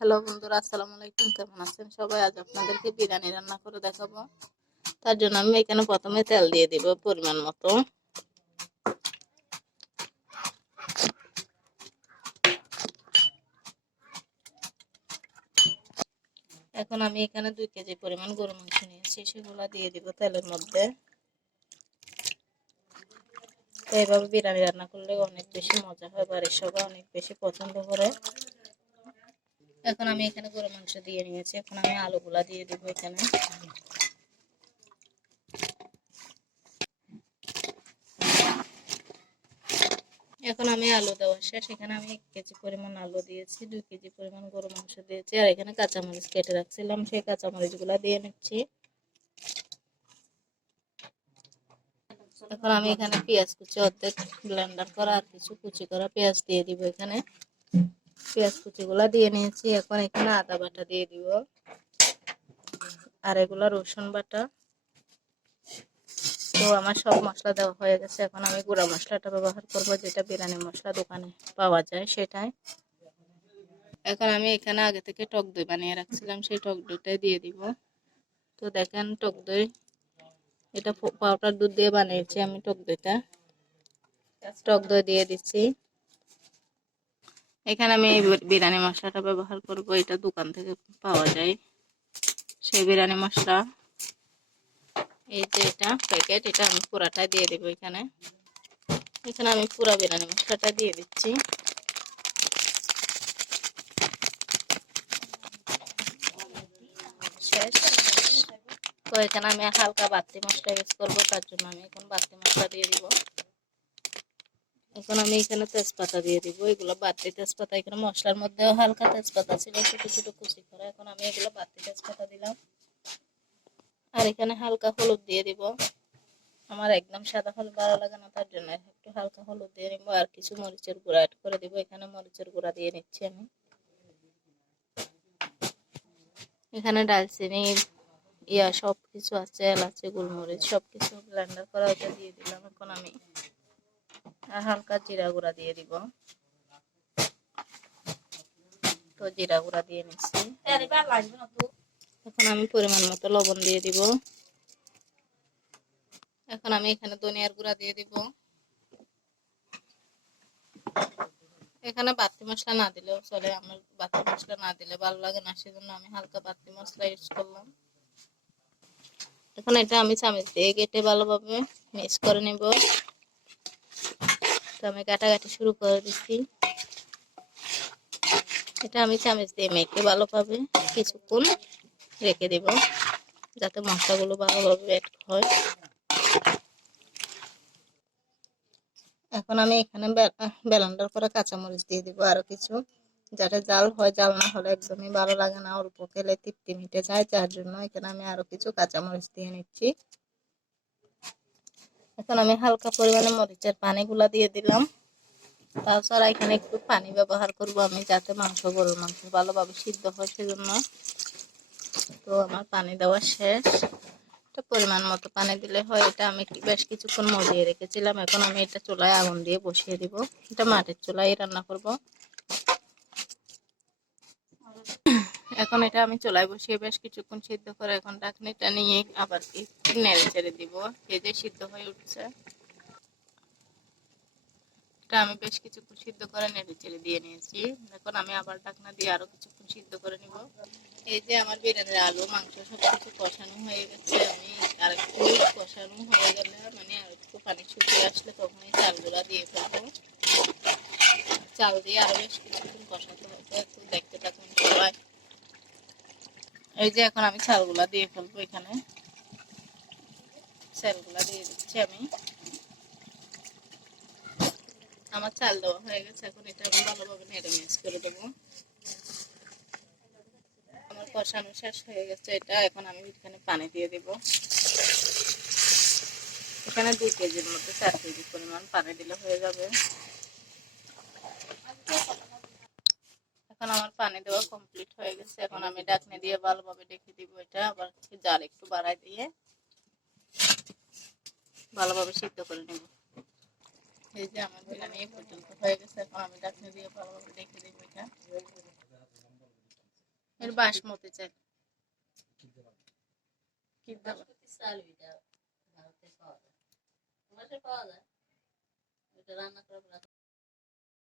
Hello বন্ধুরা, আসসালামু আলাইকুম। কেমন আছেন সবাই? আজ আপনাদেরকে বিরিয়ানি রান্না করে দেখাবো। তার জন্য আমি এখানে প্রথমে তেল দিয়ে দিব পরিমাণ মতো। এখন আমি এখানে 2 কেজি পরিমাণ গরু মাংস নিয়েছি, সেগুলো দিয়ে দিব তেলের মধ্যে। তো এইভাবে বিরিয়ানি রান্না করলে অনেক বেশি মজা হয়, বাড়ির সবাই অনেক বেশি পছন্দ করে। এখন আমি এখানে গরু মাংস দিয়ে নিয়েছি, এখন আমি আলুগুলা দিয়ে দিব এখানে। এখন আমি আলু দেওয়া শেষ। এখানে আমি 1 কেজি পরিমাণ আলু দিয়েছি, 2 কেজি পরিমাণ গরু মাংস দিয়েছি, আর এখানে কাঁচামরিচ কেটে রাখছিলাম, সেই কাঁচামরিচ গুলা দিয়ে নিচ্ছি। এখন আমি এখানে পেঁয়াজ কুচি অর্ধেক ব্লেন্ডার করা আর কিছু কুচি করা পেঁয়াজ দিয়ে দিব এখানে। পেঁয়াজ কুচি গুলা দিয়ে নিয়েছি। এখন এখানে আদা বাটা দিয়ে দিব, আর এগুলা রসুন বাটা। তো আমার সব মশলা দেওয়া হয়ে গেছে। এখন আমি গুঁড়া মশলাটা ব্যবহার করব, যেটা বিরিয়ানি মশলা দোকানে পাওয়া যায় সেটাই। এখন আমি এখানে আগে থেকে টক দই বানিয়ে রাখছিলাম, সেই টক দইটাই দিয়ে দিব। তো দেখেন টক দই, এটা পাউডার দুধ দিয়ে বানিয়েছি আমি টক দইটা। টক দই দিয়ে দিচ্ছি। এখানে আমি এই বিরিয়ানি মশলাটা ব্যবহার করব, এটা দোকান থেকে পাওয়া যায় সেই বিরিয়ানি মশলা। এই যে এটা প্যাকেট, এটা আমি পুরাটা দিয়ে দেবো এখানে। এখানে আমি পুরা বিরিয়ানি মশলাটা দিয়ে দিচ্ছি। শেষ। তো এখানে আমি হালকা বাড়তি মশলা ইউজ করবো, তার জন্য আমি এখন বাড়তি মশলা দিয়ে দিব। এখন আমি এখানে তেজপাতা দিয়ে দিব, এগুলো বাড়তি তেজপাতা। এখানে মশলার মধ্যেও হালকা তেজপাতা ছিল, ছোট ছোট কুচি করা। এখন আমি এগুলো বাড়তি তেজপাতা দিলাম। আর এখানে হালকা হলুদ দিয়ে দিব। আমার একদম সাদা হলুদ ভালো লাগে না, তার জন্য একটু হালকা হলুদ দিয়ে নিবো। আর কিছু মরিচের গুঁড়া অ্যাড করে দিব, এখানে মরিচের গুঁড়া দিয়ে নিচ্ছি আমি। এখানে ডালচিনি সবকিছু আছে, এলাচি গোলমরিচ সবকিছু ব্লেন্ডার করা, ওটা দিয়ে দিলাম এখন আমি। আর হালকা জিরা গুঁড়া দিয়ে দিব। তো জিরা গুঁড়া দিয়ে নিচ্ছি। এখন আমি পরিমাণ মতো লবণ দিয়ে দিব। এখন আমি এখানে ধনিয়ার গুঁড়া দিয়ে দিব। এখানে বাড়তি মশলা না দিলেও চলে, আমার বাড়তি মশলা না দিলে ভালো লাগে না, সেজন্য আমি হালকা বাড়তি মশলা ইউজ করলাম। এখন এটা আমি চামচ দিয়ে কেটে ভালোভাবে মিক্স করে নেব। তো আমি কাটাকাটি শুরু করে দিচ্ছি। এটা আমি চামচ দিয়ে মেখে ভালোভাবে কিছুক্ষণ রেখে দেব, যাতে মশলাগুলো ভালোভাবে অ্যাড হয়। এখন আমি এখানে ব্লেন্ডার করা কাঁচামরিচ দিয়ে দিব আরো কিছু, যাতে জাল হয়। জাল না হলে একদমই ভালো লাগে না, অল্প খেলে তৃপ্তি মিটে যায়, যার জন্য এখানে আমি আরো কিছু কাঁচামরিচ দিয়ে নিচ্ছি। এখন আমি হালকা পরিমাণে মরিচের পানিগুলা দিয়ে দিলাম। তাছাড়া এখানে একটু পানি ব্যবহার করব আমি, যাতে গরুর মাংস ভালোভাবে সিদ্ধ হয় সেজন্য। তো আমার পানি দেওয়া শেষ। পরিমাণ মতো পানি দিলে হয়। এটা আমি বেশ কিছুক্ষণ মজিয়ে রেখেছিলাম। এখন আমি এটা চুলায় আগুন দিয়ে বসিয়ে দিব। এটা মাটির চুলায় রান্না করব। এখন এটা আমি চুলায় বসিয়ে বেশ কিছুক্ষণ সিদ্ধ করে এখন ঢাকনিটা নিয়ে আবার নেড়ে ছেড়ে দিব। এই যে সিদ্ধ হয়ে উঠছে, এটা আমি বেশ কিছুক্ষণ সিদ্ধ করে নেড়ে ছেড়ে দিয়ে নিয়েছি। এখন আমি আবার ঢাকনা দিয়ে আরো কিছুক্ষণ সিদ্ধ করে নিব। এই যে আমার বিরিয়ানির আলু মাংস সবকিছু কষানো হয়ে গেছে। আমি আর একটু কষানো হয়ে গেলে, মানে আর একটু পানি শুকিয়ে আসলে তখন এই চালগুলা দিয়ে ফেলবো। চাল দিয়ে আরো বেশ কিছুক্ষণ কষাতে হবে। একটু দেখতে থাকুন সবাই। এই যে এখন আমি চালগুলা দিয়ে ফেলবো এখানে। চালগুলা দিয়ে দিচ্ছি আমি। আমার চাল দেওয়া হয়ে গেছে। এখন এটা আমি ভালোভাবে নেড়ে মিক্স করে দেবো। আমার কষানো শেষ হয়ে গেছে এটা। এখন আমি এখানে পানি দিয়ে দেব। এখানে 2 কেজির মধ্যে 4 কেজি পরিমাণ পানি দিলে হয়ে যাবে। এখন আমার পানি দেওয়া কমপ্লিট হয়ে গেছে। এখন আমি ঢাকনি দিয়ে ভালোভাবে ঢেকে দিব। এটা আবার জাল একটু বাড়ায় দিয়ে ভালোভাবে সিদ্ধ করে নেব। এই যে আমার বিরিয়ানি পর্যন্ত হয়ে গেছে। এখন আমি ঢাকনি দিয়ে ভালোভাবে ঢেকে দিব এটা। এর বাসমতি চাল কি দাবা বাসমতি চাল ওইটা ভারতে পাওয়া যায়, বাসায় পাওয়া যায়, ওইটা রান্না করার পর